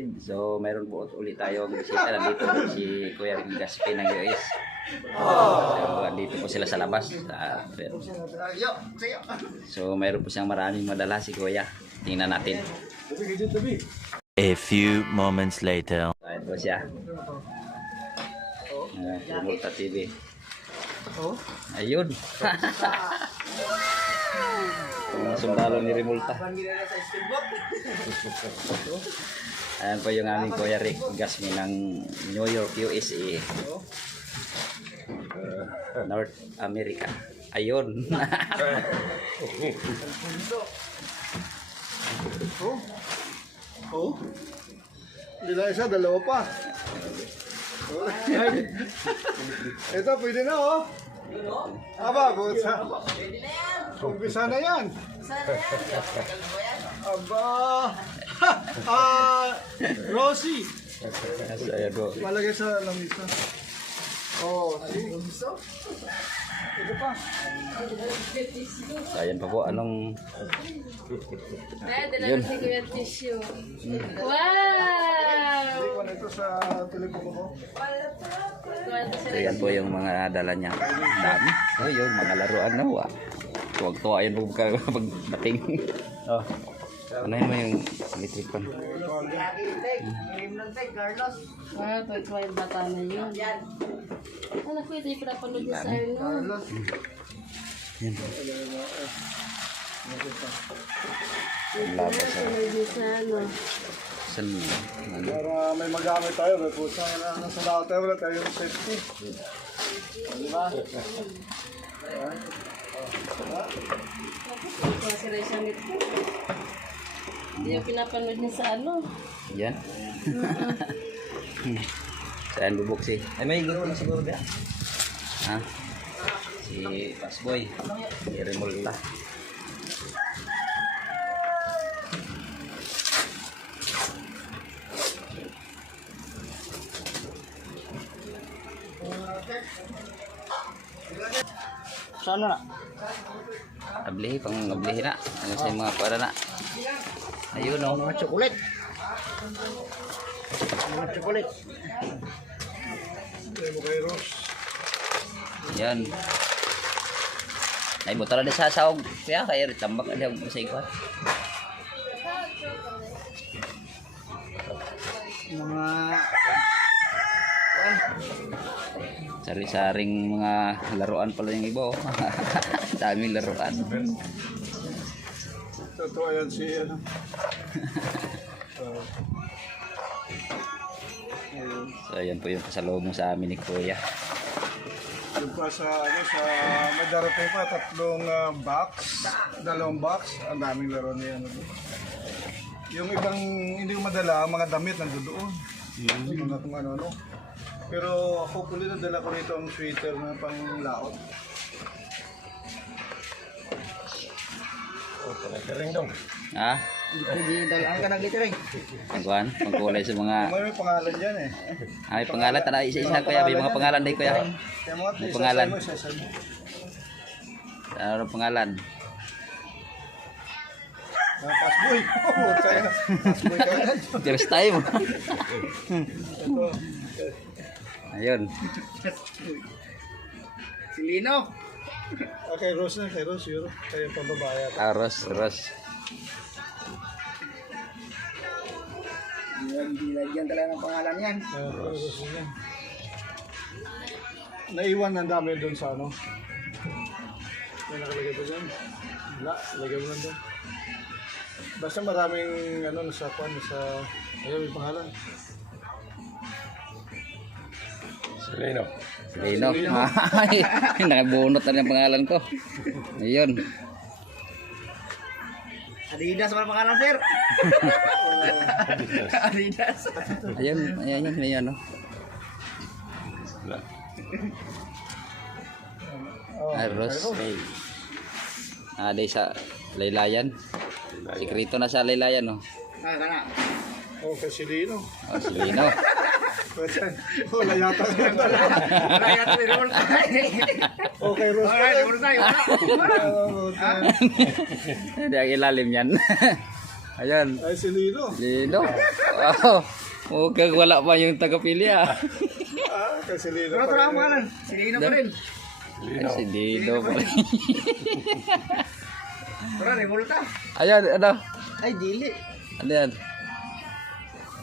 kapatid. So mayroon po ulit tayong bisita. Nandito si Kuya Rick Gaspi ng US. So andito po sila sa labas. So mayroon po siyang maraming madala si Kuya. Tingnan natin. A few moments later. Ayan po siya. Remulta TV. Ayun. Mga sundalo ni Remulta. Ayan po yung aming Kuya Rick Gasmi ng New York, USA. North America. Ayun. Hindi lang isa, dalawa pa. Ito, pwede na oh. Aba, buta. Umpisa na yan. Aba. Rosie. Ayan po. Malagay sa lamisa. Oh, ito pa. Ayan pa po. Anong... Dala Yun. si Kuya Tissue. Wow! Hindi ko na ito sa telepono ko. Ayan po yung mga dala niya. Dami. Oh, yun, mga laruan na. Tuwag-tuwa yun pag bating. Oh. Ano yun mo yung electric pan? Ah, pagkwa yung bata na yun. Ano ko ito yung pinapanood niya sa ano? Yan. Ang labas sa... Pinapanood niya sa ano? Saan mo? Ano? Para may magamit tayo, may pusa na nasa lahat tayo, wala tayong safety. Di ba? Pagkwa si Ray Shamit ko. Hindi yung pinapanood niya sa ano? Yan. Saan bubuksi? Ay, may guro na siguro ba? Ha? Si Pasboy. Si Remulta. Sana na? Ablihi, pang ablihi na. Ano sa mga para na. Ayun o. Mga chocolate. Mga chocolate. Hindi mo kay Ross. Yan. Ay, buta na din sa sawag. Kaya kaya tambak na din sa ikot. Mga... Sari-saring mga laruan pala yung iba. Oh. Daming laruan. Totoo yan si ano. So, ayan po yung kasalubong sa amin ni Kuya. Yung pa sa ano sa madarating pa tatlong box, dalawang box, ang daming laro niya ano. Yung ibang hindi ko madala, mga damit nandoon. Mga kung ano. Pero ako puli na dala ko nito ang sweater na pang laot. Ha? Hindi dalaan ka na gitring. Ang kuhan? Pangkulay sa mga... May pangalan diyan eh. Ay, pangalan. Tara, isa-isa Kuya. May mga pangalan din Kuya. Kaya mga May pangalan. isa mo. Ano ang pangalan? Pasboy. Pasboy ka yan. First time. Ayun. Si Lino. Okay, Rose na. Kay Rose, yun. Kaya pababaya. Ros. Hindi lagyan talaga ng pangalan yan. Rose yan. Naiwan ng dami doon sa ano. May nakalagay pa dyan. Wala, lagay mo lang doon. Basta maraming ano, nasa kwan, nasa... Ayun, may pangalan. Lino. Ay, nakabunot na yung pangalan ko. Ayun. Adidas ba pangalan, sir? Adidas. Ayun, may ano. Ros. Day sa laylayan. Sikrito na sa laylayan, no? Ah, kana. Oh, kasi Lino. Oh, si Lino. Wala yata. Wala yata ni Rolls. Okay, Rolls. Okay, Rolls tayo. Hindi ang ilalim yan. Ayan. Ay, si Lino. Lino. Wow. Mukhang wala pa yung tagapili ah. Kay si Lino pa rin. Si Lino pa rin. Ay, si Lino pa rin. Tara, remulta. Ayan, ano? Ay, dili. Ano yan?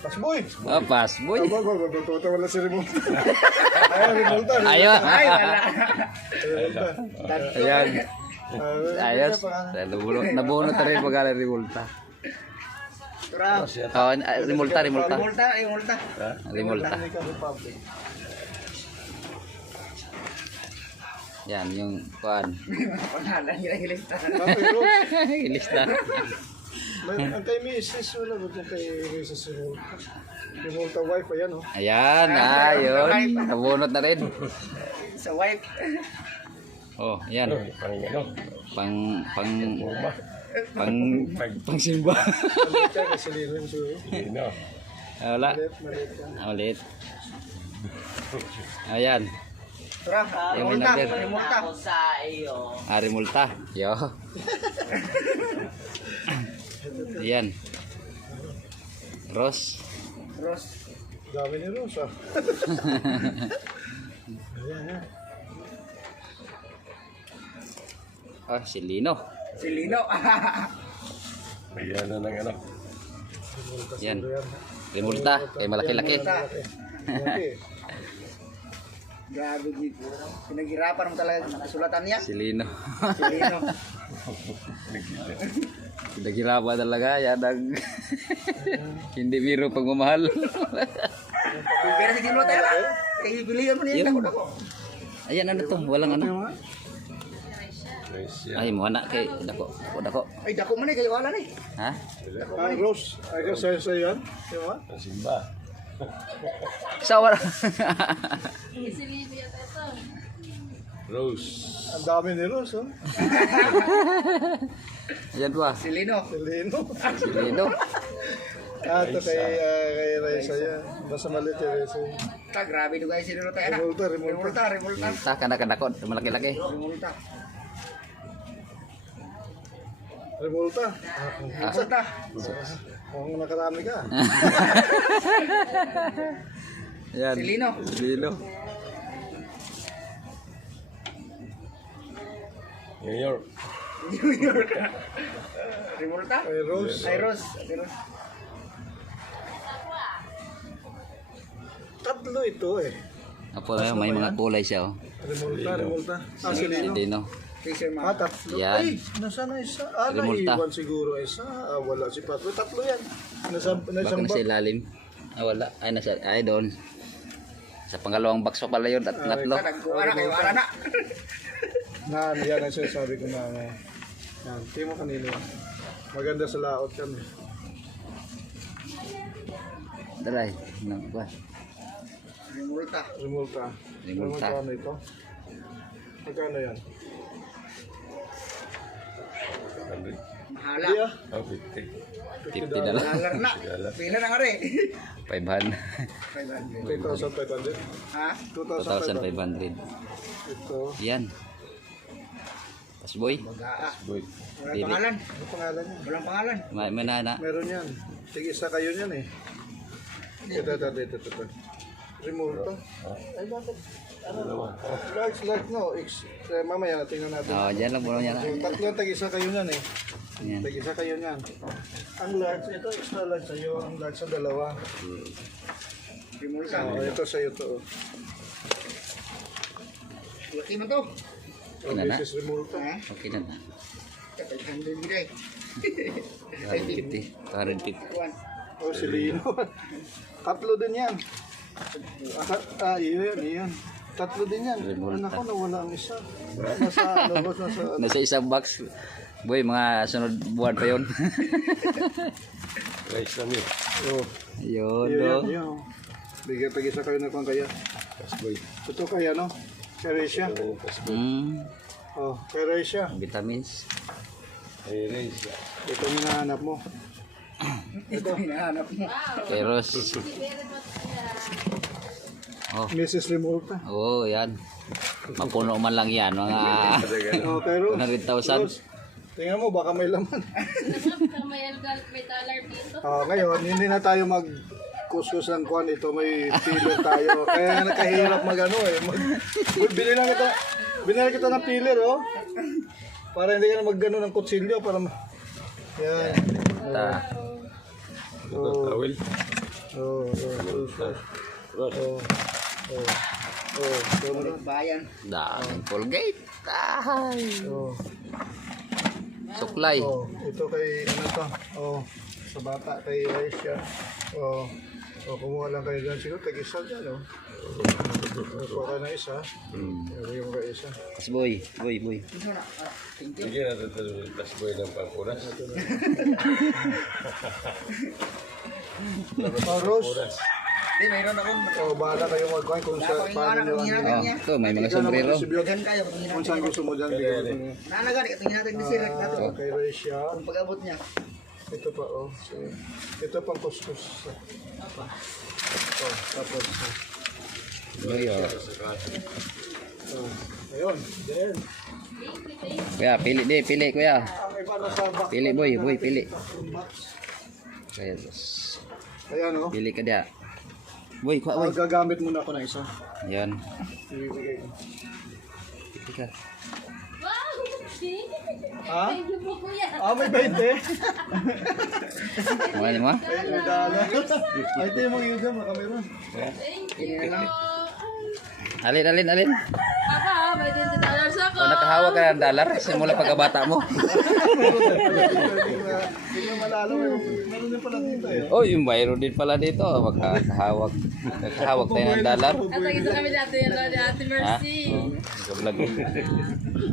Pasboy. Ah, pasboy. Tututa wala si Remulta. Ay, Remulta. Ayun. Ay, wala. Remulta. Ayan. Ayos. Nabuno na rin pag-ala Rimulta. Tara. Oh, Rimulta. Remulta, ay, remulta. Rimulta. Dominican Republic. Yan, yung kuan. Wala na, hilista. Pero, Ilista. ang kay Mrs. wala ba yung kay Mrs. Remulta? Remulta wife, ayan o. Ayan, ayun. Nabunot na rin. Sa wife. Oh, yan. Pang simba. Maliit ka kasi Lino yung suyo. Wala. Maliit ka. Ulit. Ayan. Tara, Yung remulta. number. Remulta. Rimulta. Yo. Ayan. Ros. Ros. Dami ni Rosa. Ah, si Lino. Si Lino. Ayan na ng ano. Yan. Rimulta. Kay malaki-laki. Malaki. Grabe dito. Pinaghirapan mo talaga sa sulatan niya. Si Lino. Si Lino. Naghirapan talaga. Yan ang hindi biro pagmamahal. Pero si Lino tayo. Kaya bilihan mo niya. Yun. Dako. Ayan, ano to? Walang ano. Nice yan. Ay, mo na kay dako. Dako. Ay, dako man eh. Kayo wala na eh. Ha? Rose. Ay, kasi sa yan. Di ba? Ang simba. Sa wala. Rose. Ang dami ni Rose, oh. Ayan pa. Si Lino. Si Lino. Si Lino. Ito kay Raisa yan. Basta maliit yung Raisa. Ta, grabe ito guys. Si Lino tayo na. Remulta, Remulta. Remulta. Ta kana kadako. Malaki-laki. Remulta. Remulta. Remulta. Kung nakarami ka. Ayan. Si Lino. Si Lino. New York. New York. Remulta. Kay Rose. Ay, Ros. Ay, Ros. Tatlo ito eh. Apo na may mga kulay siya oh. Remulta, Remulta. Ah, si Si Lino. Lino. Fisherman. Tatlo. Yan. Ay, nasaan na isa? Ah, Remulta. naiwan siguro isa. Ah, wala si Patro. Tatlo yan. Nasa Baka isang nasa ilalim. Ah, wala. Ay, nasa, ay, doon. Sa pangalawang box pa pala yun. Tatlo. Nagkuha na kayo. Wala na. Yan ang sinasabi ko na. Yan. Tingin mo kanino. Maganda sa laot yan. Daray. Nang ba? Remulta. Remulta. Remulta. Magkano ito? Magkano yan? Mahala. Hindi ah. Oh, 50. 50 na lang. Lalar na. Pila na nga rin. 500. 3,500. Ha? 2,500. 2,500. Ito. Yan. Pasboy. Bagaa. Boy. Walang Dili. pangalan. Ano pangalan niya? Walang pangalan. May nana. Meron yan. Tig-isa kayo niyan eh. Ito. Remulta. Ay, bakit? Ano? Large, no. Mamaya, tingnan natin. Oh, diyan lang muna yan. Yung tatlo, tag-isa kayo niyan eh. Yan. Tag-isa kayo niyan. Ang large, ito extra large sa'yo. Ang large sa dalawa. Remulta. Ito sa'yo to. Laki mo to. Ano na? This is Remulta. Ha? Okay na na. 500 gila eh. 250. 250. Kuwan. Oh, si Lino. Tatlo din yan. Iyon. Tatlo din yan. Remulta. Anak ko, nawala ang isa. Nasa, boss, nasa, Nasa isang box. Boy, mga sunod buwan pa yun. Rice lang yun. oh, Yun, yun, no? yun. Bigyan tag-isa kayo na kung kaya. Pasboy. Ito kaya, no? Keresya. Oh, Keresya. Vitamins. Ay, rice. Ito yung hinahanap mo. Ito hinahanap mo. Keros. Oh, Mrs. Remulta. oh, yan. Mapuno man lang yan. Mga Oh, pero 100,000. Tingnan mo, baka may laman. May dollar dito. Ngayon, hindi na tayo mag-kuskus ng kwan. Ito may peeler tayo. Kaya nakahirap mag-ano eh. Binila kita ng peeler, oh. Para hindi ka na mag-ano ng kutsilyo. Para yan. Ito, tawel. Daming Colgate. Suklay. Ito kay ano to? Sa bata kay Aisha. Kumuha lang kayo dyan. Siguro tag-isa dyan, kuha ka na isa. Yung ka isa. Mas boy. Sige natin ito, last boy ng pangkuras. Rose. Bahala kayo mag-kuhan kung paano nyo Oh, ito may mga sombrero. Kung saan gusto mo dyan, bigyan ko niya. Nanagan, ito natin disirat na to. Kay Aisha. Kung pag-abot niya. Ito pa, So, ito pang kuskus. Tapos, York. ayun. Then, Kuya, pili kuya. may para sa box. Pili boy, pili. Ayan, Pili ka dia. Boy, kuha boy. Gagamit muna ako ng isa. Yan. Ibibigay ko. Pili ka. Wow! Ha? Thank you po, kuya. May 20. Wala mo? May dala. Ay, ito yung mga yun dyan, mga meron. Thank you. Alin. Papa, may $20 ako. Kung nakahawak ka ng dollar, simula pagkabata mo. Hindi na malalo. Meron din pala dito eh. Oh, yung mayroon din pala dito. Magkakahawak. Nakahawak tayo ng dollar. Katagisa kami dati yan, Ate Ha? Mercy. Vlog.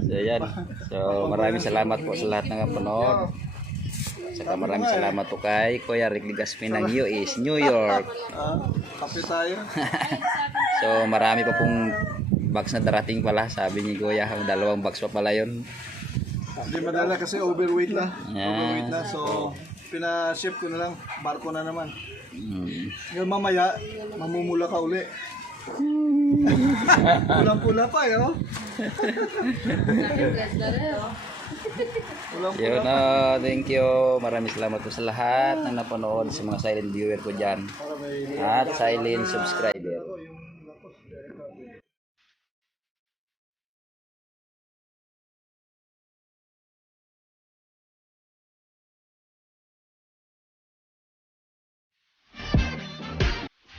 So, yan. So, maraming salamat po sa lahat ng napanood. Saka maraming salamat po kay Kuya Rick Ligaspi ng US, New York. Kape tayo. So, marami pa pong box na darating pala. Sabi ni Kuya, 2 box pa pala yun. Hindi madala kasi overweight na. Yeah. Overweight na. So, pina-ship ko na lang. Barko na naman. Hmm. Ngayon mamaya, mamumula ka uli. Pulang-pula pa eh, oh. Yun, thank you. Maraming salamat po sa lahat ng napanood, sa mga silent viewer ko dyan. At silent subscriber.